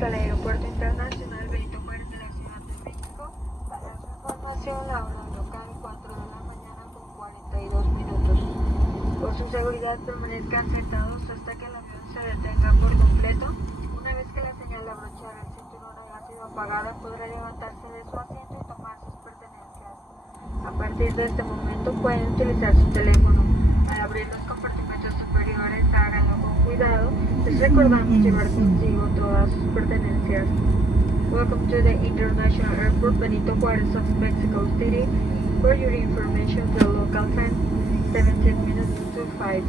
hasta el Aeropuerto Internacional Benito Juárez de la Ciudad de México. Para su información, la hora local 4 de la mañana con 42 minutos. Por su seguridad permanezcan sentados hasta que el avión se detenga por completo. Una vez que la señal de abrochar el cinturón haya sido apagada, podrá levantarse de su asiento y tomar sus pertenencias. A partir de este momento pueden utilizar su teléfono. Al abrir los compartimentos superiores, háganlo con cuidado. Les recordamos llevar consigo todas sus pertenencias. Welcome to the International Airport Benito Juárez of Mexico City. For your information, the local time 17 minutes to 5.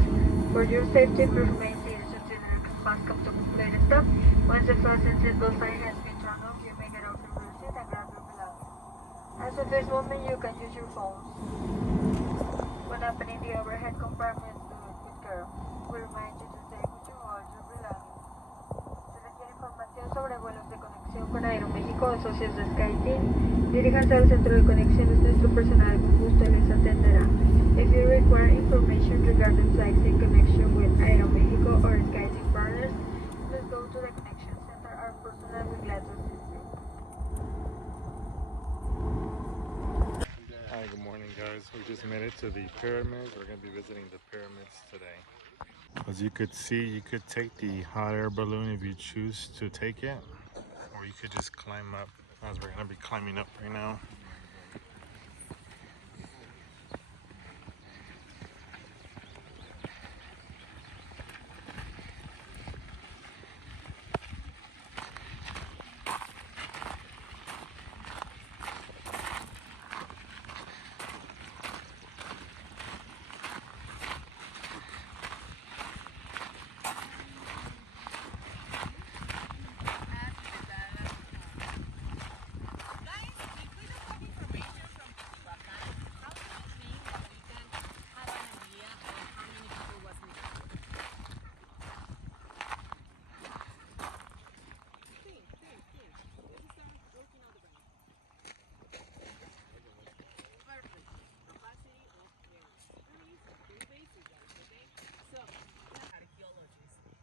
For your safety, please remain seated until the aircraft bus comes to complete stop. Once the fasten seatbelt sign has been turned off, you may get off your rear seat and grab your belongings. As of this moment, you can use your phones. When opening the overhead compartment, do it with care. We remind you to take with you all your belongings. Si requiere información sobre vuelos de conexión con Aeroméxico o socios de SkyTeam, diríjase al centro de conexiones. Nuestro personal con gusto les atenderá. If you require information regarding flights in connection with Aeroméxico or SkyTeam partners, please go to the connection center. Our personnel will be glad to assist you. Hi, good morning guys. We just made it to the pyramids. We're going to be visiting the pyramids today. As you could see, you could take the hot air balloon if you choose to take it, or you could just climb up, as we're going to be climbing up right now.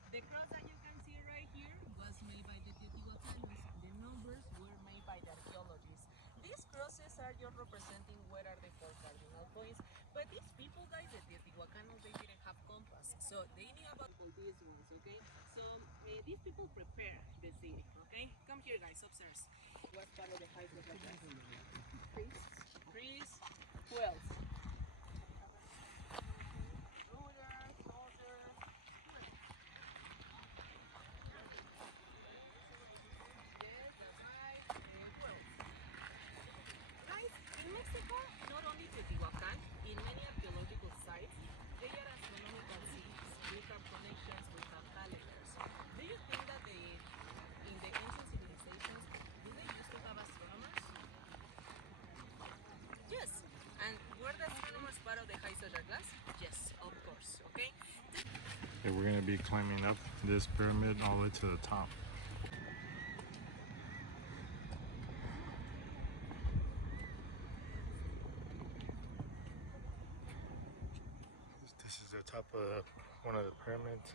The cross that you can see right here was made by the Teotihuacanos. The numbers were made by the archaeologists. These crosses are just representing where are the 4 cardinal points. But these people, guys, the Teotihuacanos, they didn't have compass. So they knew about these ones, okay? So these people prepare the city, okay? Come here, guys, upstairs. What part of the house was like that? Priests. Who else? Not only Teotihuacan, in many archaeological sites, they are astronomical cities. We have connections, we have calendars. Do you think that in the ancient civilizations, do they used to have astronomers? Yes. And were the astronomers part of the high social class? Yes, of course. Okay. Okay, we're going to be climbing up this pyramid all the way to the top. This is the top of one of the pyramids.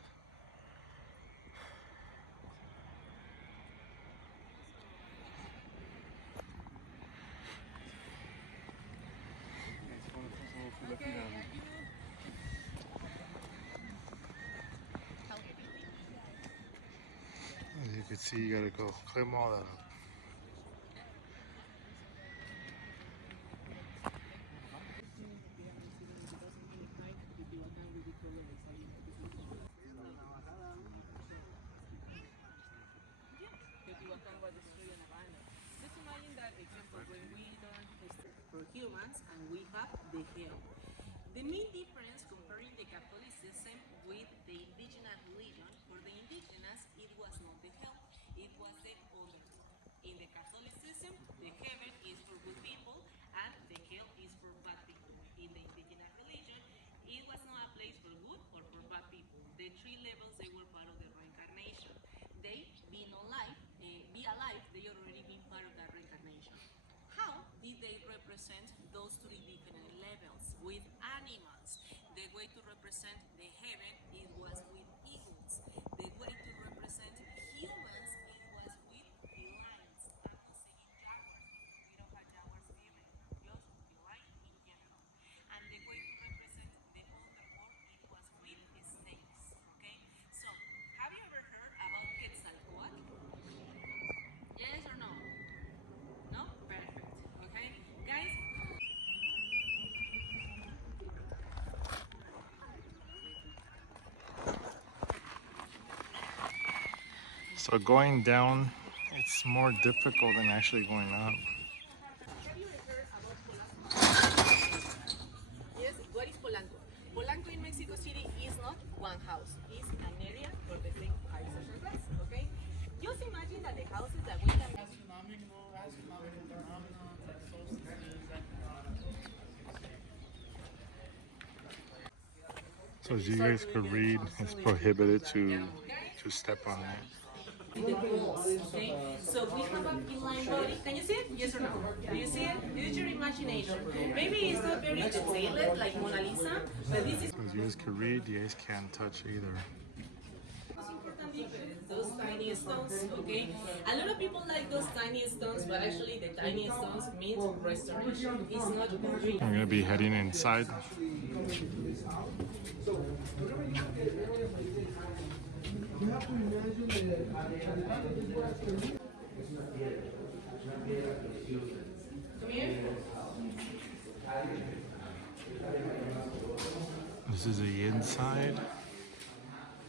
As you can see, you gotta go climb all that up. Teotihuacan was destroyed and abandoned. Just imagine that example when we learn history for humans and we have the hell. The main difference comparing the Catholicism with the indigenous religion, for the indigenous it was not the hell, it was the underworld. In the Catholicism, the heaven is for good people and the hell is for bad people. In the indigenous religion, it was not a place for good or for bad people. The 3 levels, they were part of the reincarnation. They being alive, be alive, they already been part of that reincarnation. How did they represent those 3 different levels? With animals. The way to represent the heaven, it was with eagles. The way to represent humans, it was with So going down, it's more difficult than actually going up. Have you heard about Polanco? Yes, what is Polanco? Polanco in Mexico City is not one house, it's an area for the same social class, okay? Just imagine that the houses that we can So as you guys could read, it's prohibited to step on that. the walls, okay? So we have a inline body. Can you see it? Yes or no? Do you see it? Use your imagination. Maybe it's not very detailed like Mona Lisa, but this is So as you guys could read, you guys can't touch either. most important difference, those tiny stones, okay? A lot of people like those tiny stones, but actually the tiny stones means restoration. It's not real. We're gonna be heading inside. This is the inside.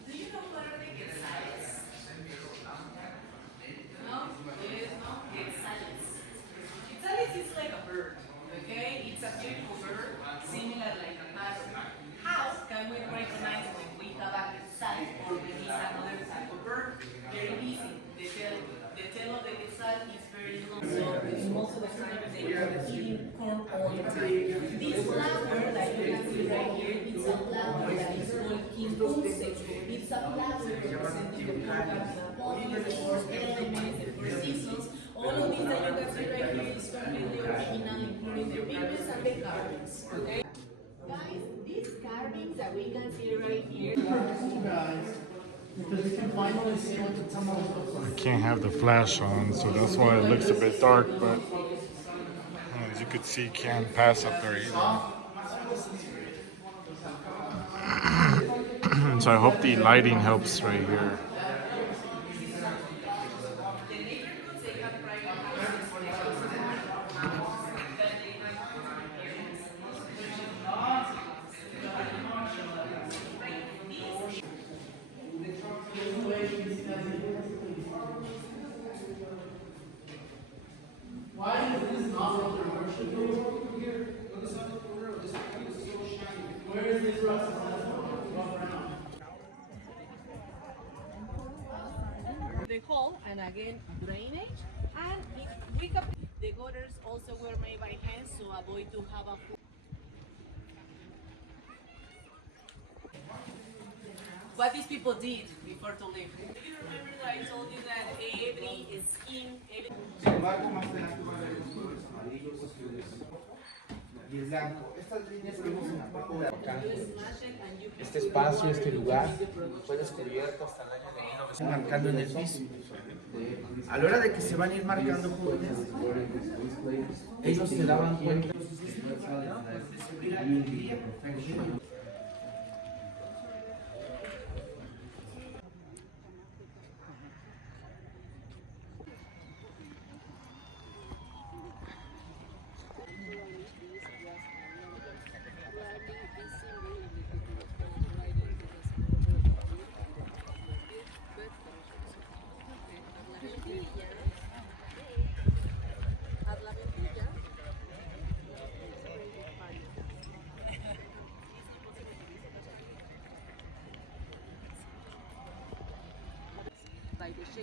Do you know what are the quetzales? No? Yes, no? Quetzales. Quetzales is like a bird, okay? It's a beautiful bird, similar like a parrot. How can we recognize when we have a quetzal or when it's another type of bird? Very easy. The tail of the quetzal is very long, so most of the time they are eating corn all the time. This flower that you can see right here, it's a flower that is called quintunce. It's a flower representing the four cardinal points, the four elements, the four seasons. All of these that you can see right here is completely original, including the ribbons and the carvings. Okay? Guys, these carvings that we can see right here. Because we can finally see what the tunnel looks like. I can't have the flash on, so that's why it looks a bit dark, but as you could see, can't pass up there either. So I hope the lighting helps right here. Why is this not what they're worshiping? Where is this represented? The hall and again drainage, and we have the gutters also were made by hand to avoid to have a what these people did before to live. Do you remember that I told you that every skin, every Este espacio, este lugar, fue descubierto hasta el año de 1900. Marcando en el piso. A la hora de que se van a ir marcando jóvenes, ellos se daban cuenta de descubrir algo que quería perfección.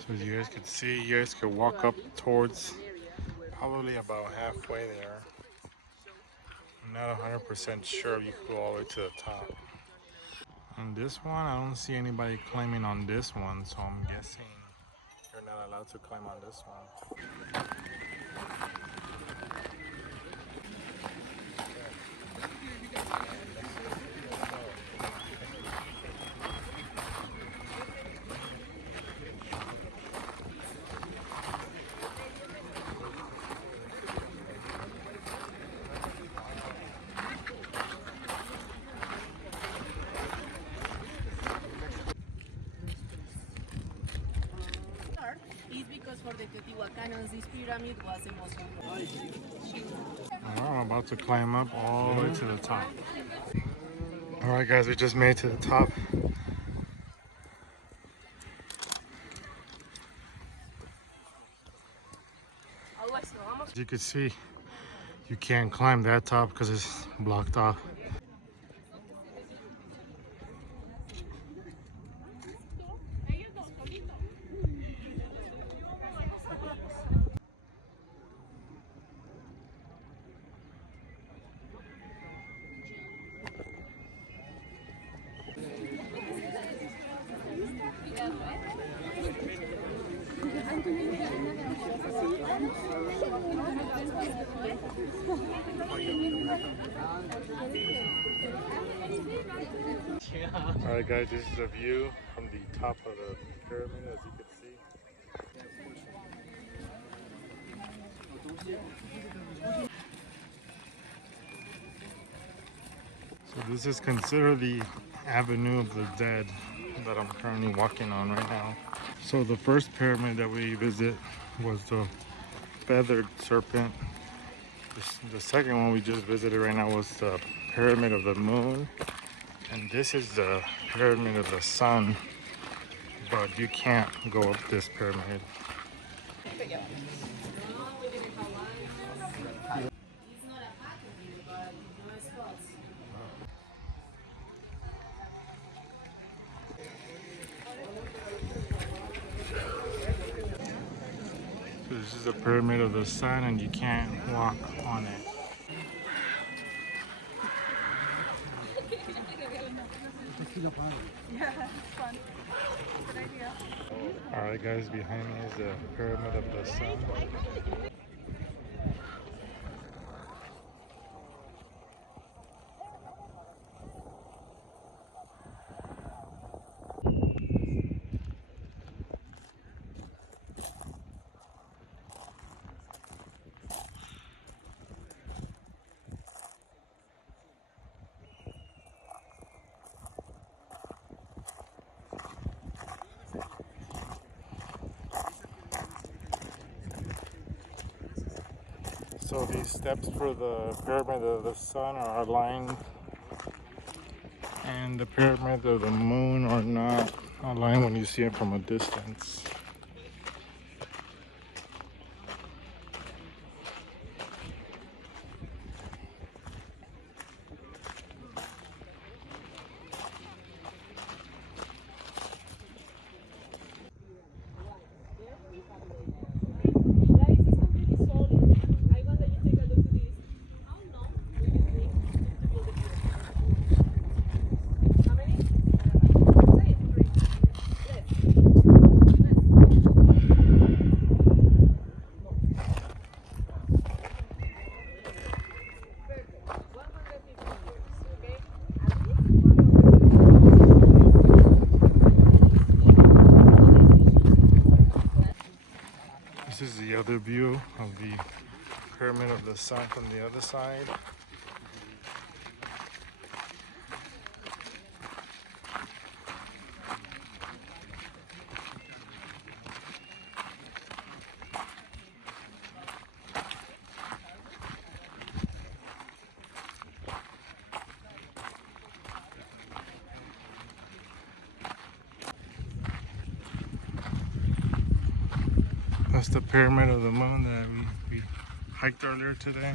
So as you guys could see, you guys could walk up towards probably about halfway there. I'm not 100% sure if you could go all the way to the top. On this one, I don't see anybody climbing on this one, so I'm guessing you're not allowed to climb on this one. is because for the Teotihuacanans this pyramid was the most Well, I'm about to climb up all the way to the top. Alright guys, we just made it to the top. As you can see, you can't climb that top because it's blocked off. Alright guys, this is a view from the top of the pyramid, as you can see. So this is considered the Avenue of the Dead that I'm currently walking on right now. So the first pyramid that we visit was the Feathered Serpent. The second one we just visited right now was the Pyramid of the Moon. And this is the Pyramid of the Sun, but you can't go up this pyramid. So this is the Pyramid of the Sun and you can't walk on it. Alright guys, behind me is the Pyramid of the Sun. So these steps for the Pyramid of the Sun are aligned, and the Pyramid of the Moon are not aligned when you see it from a distance. This is the other view of the Pyramid of the Sun from the other side. That's the Pyramid of the Moon that we hiked earlier today.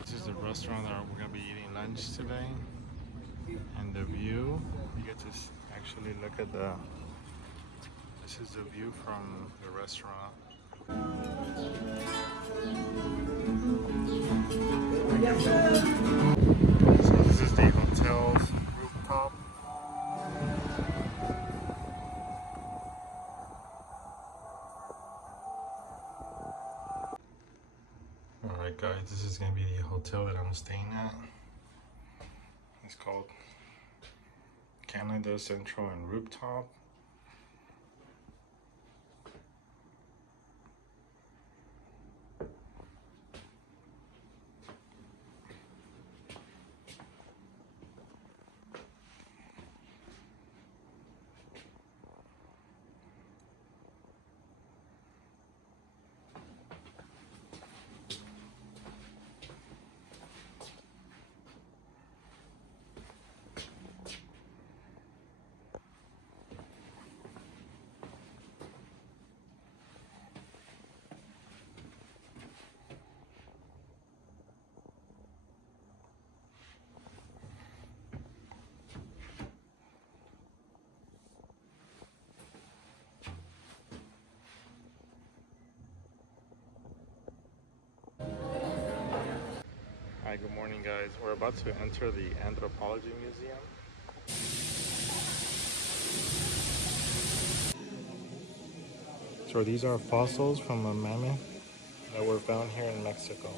This is the restaurant that we're gonna be eating lunch today. And the view, you get to actually look at this is the view from the restaurant. So this is the hotel's rooftop. Alright guys, this is gonna be the hotel that I'm staying at. It's called Canada Central and Rooftop. Hi, good morning, guys. We're about to enter the Anthropology Museum. So these are fossils from a mammoth that were found here in Mexico.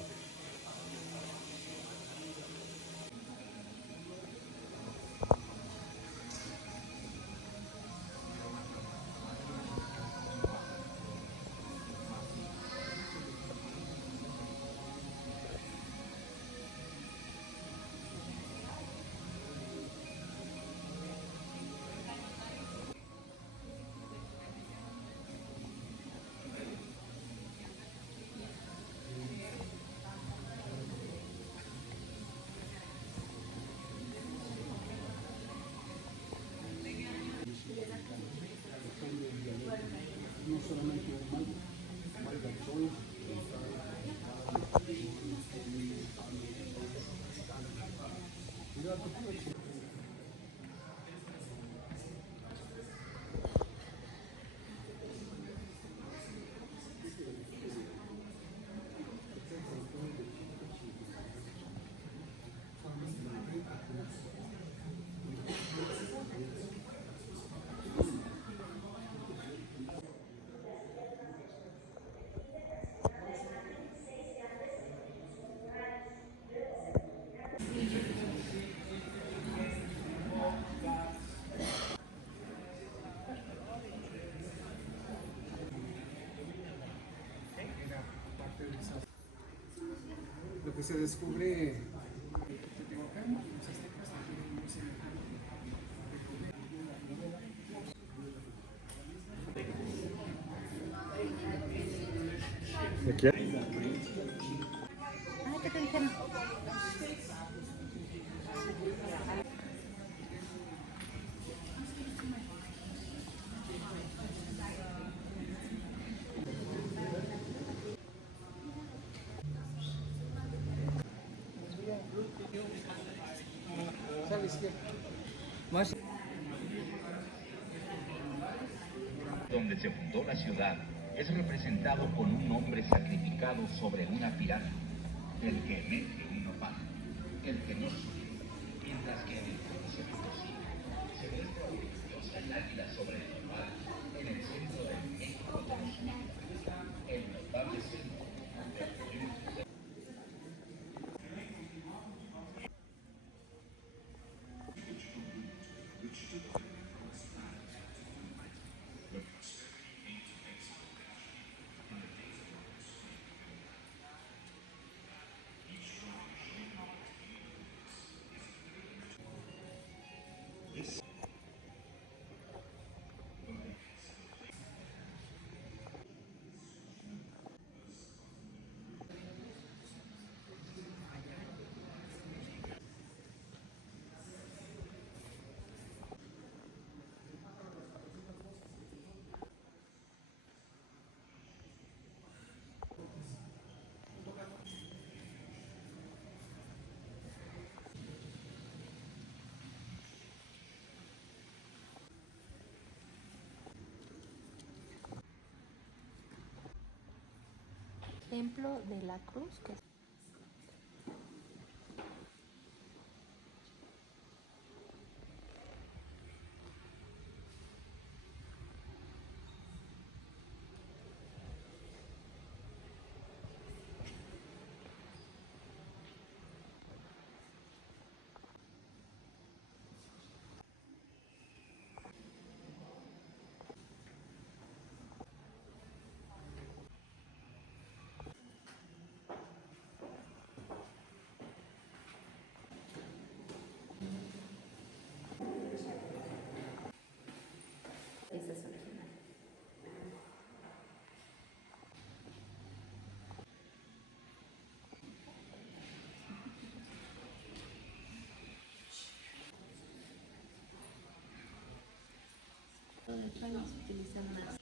Lo que se descubre. ¿De qué? Donde se fundó la ciudad, es representado con un hombre sacrificado sobre una pirámide, el que emerge un nopal, el que no sufre, mientras que en el conocimiento sí, se muestra orgullosa el águila sobre el nopal, en el centro del México de los Xochimilco, el notable centro del proyecto. Templo de la Cruz, que ese es original. Todo el país utiliza más.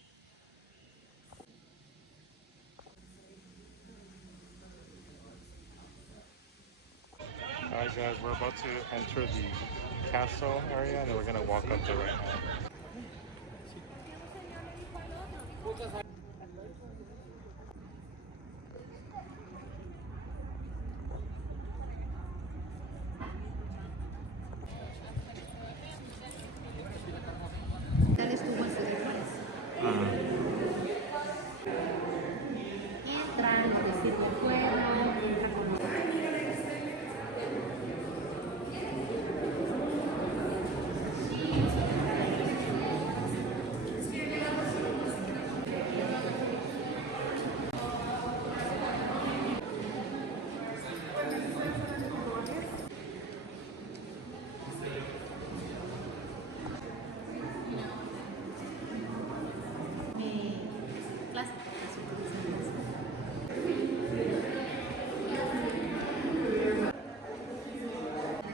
Alright, guys, we're about to enter the castle area and we're gonna walk up there right now.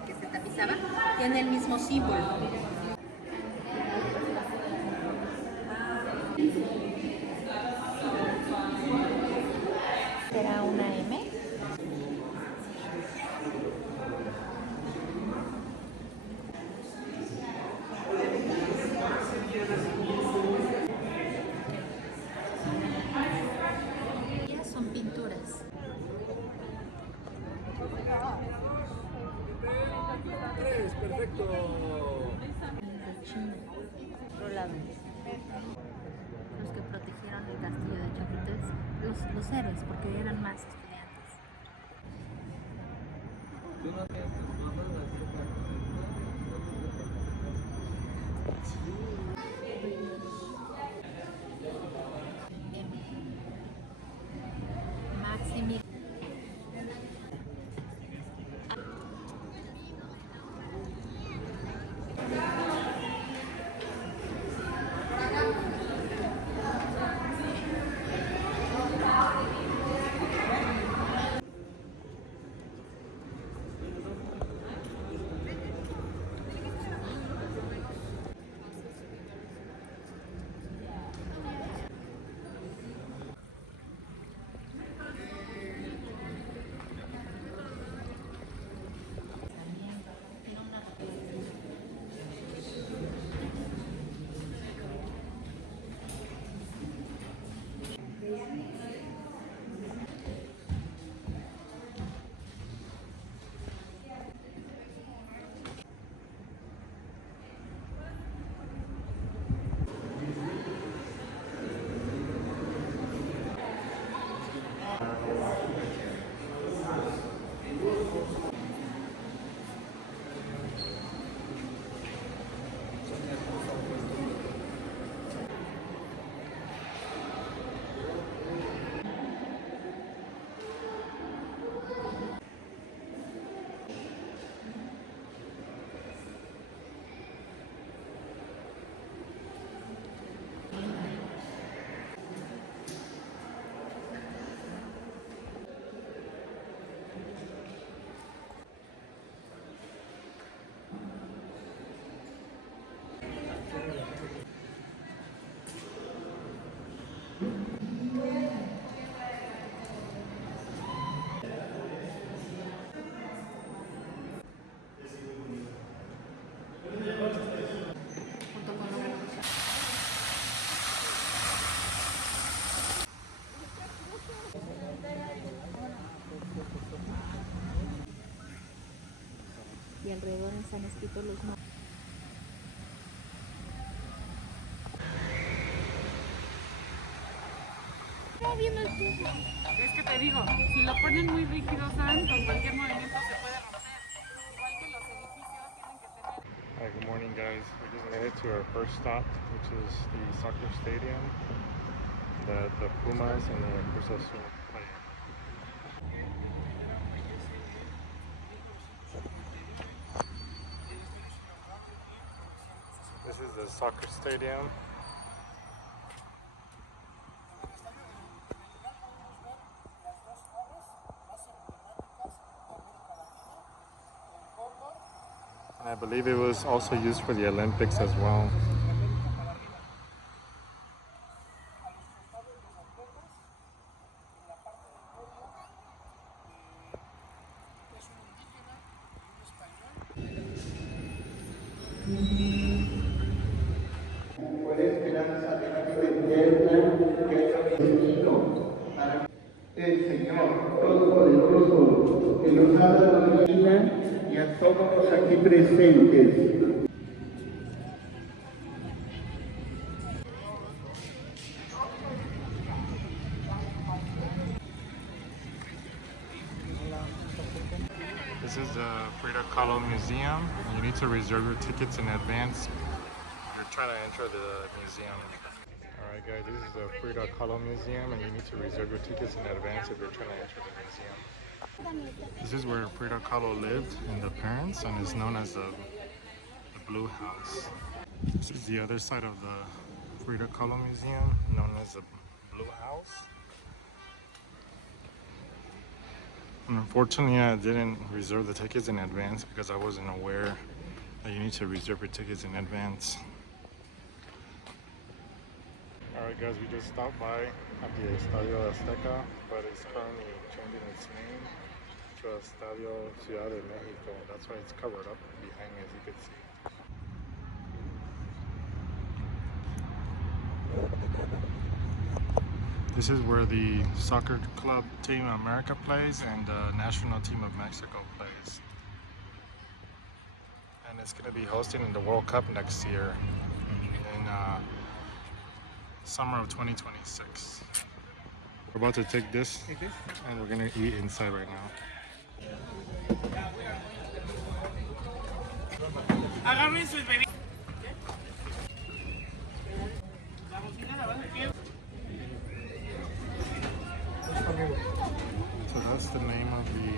Que se tapizaba, tiene el mismo símbolo. ¿Será una M? Ellas son pinturas. Perfecto. De China. Otro lado. Los que protegieron el castillo de Chapultepec, los héroes, porque eran más estudiantes. Maximiliano. Y alrededor están escritos los nombres. Es que te digo, si lo ponen muy rígido, ¿saben? Con cualquier movimiento se puede romper. Igual que los edificios tienen que tener. Hi, good morning, guys. We just made it to our first stop, which is the soccer stadium that the Pumas and the Cruz Azul play. This is the soccer stadium. And I believe it was also used for the Olympics as well. El Señor Todopoderoso, que nos ha dado la vida y a todos los aquí presentes. This is the Frida Kahlo Museum. You need to reserve your tickets in advance if you're trying to enter the museum. Alright guys, this is the Frida Kahlo Museum and you need to reserve your tickets in advance if you're trying to enter the museum. This is where Frida Kahlo lived and the parents, and is known as the Blue House. This is the other side of the Frida Kahlo Museum, known as the Blue House. And unfortunately, I didn't reserve the tickets in advance because I wasn't aware that you need to reserve your tickets in advance. Alright guys, we just stopped by at the Estadio Azteca, but it's currently changing its name to Estadio Ciudad de Mexico. That's why it's covered up behind me, as you can see. This is where the soccer club Team America plays and the national team of Mexico plays. And it's going to be hosting the World Cup next year in summer of 2026. We're about to take this and we're going to eat inside right now. So that's the name of the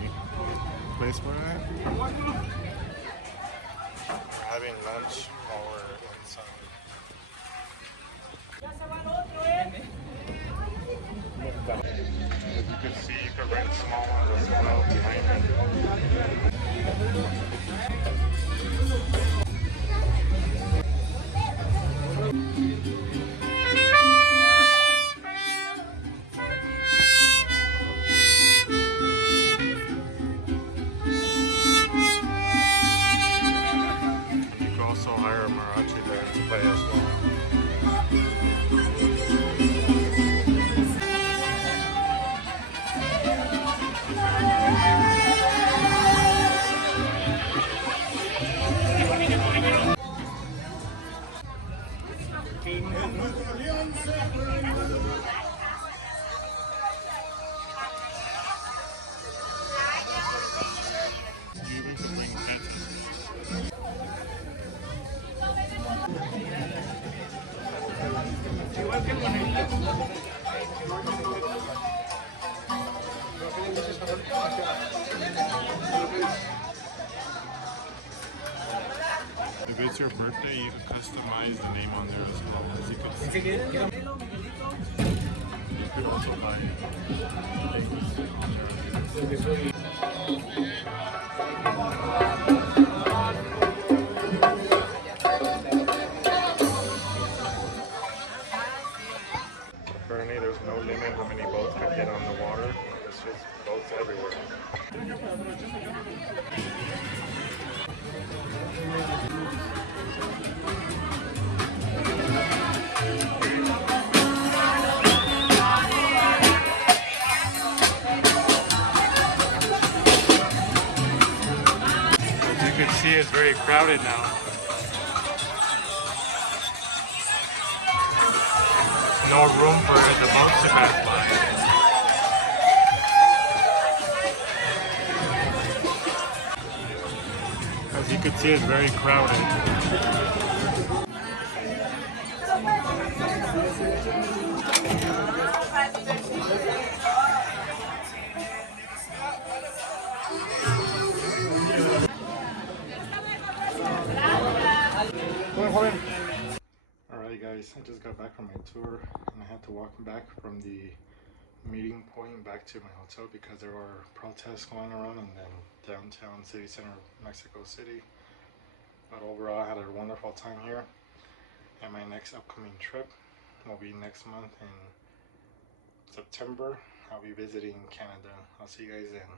place we're at. We're having lunch while we're inside. As you can see, you can rent small ones as well behind me. You can also hire a mariachi there to play as well. If it's your birthday, you can customize the name on there as well, as you can see. You can also buy things on there. Apparently there's no limit how many boats can get on the water. It's just boats everywhere. As you can see, it's very crowded now. No room for the boats to pass by. As you can see, it's very crowded. Alright guys, I just got back from my tour and I had to walk back from the meeting point back to my hotel because there were protests going around in the downtown city center of Mexico City. But overall, I had a wonderful time here, and my next upcoming trip will be next month in September. I'll be visiting Canada. I'll see you guys then.